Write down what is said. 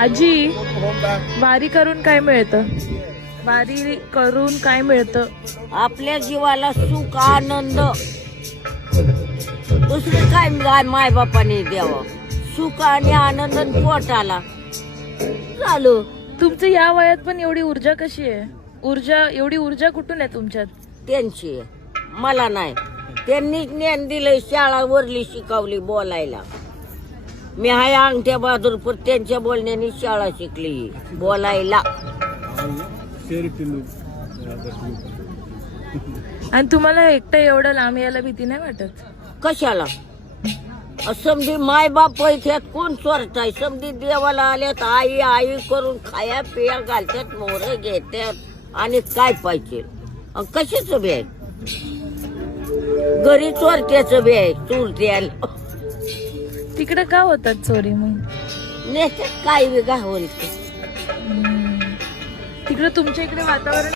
आजी, वारी करून काय मिळतं? वारी करून काय मिळतं? आपल्या जीवाला सुख आनंद, दुसरं काय माय बापाने द्यावं. सुख आणि आनंद आणि पोटाला चालू. तुमचं या वयात पण एवढी ऊर्जा कशी आहे? एवढी ऊर्जा कुठून आहे तुमच्यात? त्यांची आहे, मला नाही. त्यांनी ज्ञान दिलंय, शाळा वरली शिकवली बोलायला. मी हाय अंगठ्या बहादूरपूर, त्यांच्या बोलण्याने शाळा शिकली बोलायला. आणि तुम्हाला एकटं एवढं लांब यायला भीती नाही वाटत? कशाला? समधी माय बाप पैशात कोण चोरत आहे? समधी देवाला आल्यात, आई आई करून खाया पिया घालतात, मोर घेतात आणि काय पाहिजे. कशाच बी आहे? घरी चोरट्याचं बी आहे, चोरट्याला. तिकडे का होतात चोरी मग? नेत्यात काय बी गावल. तिकडे तुमच्या इकडे वातावरण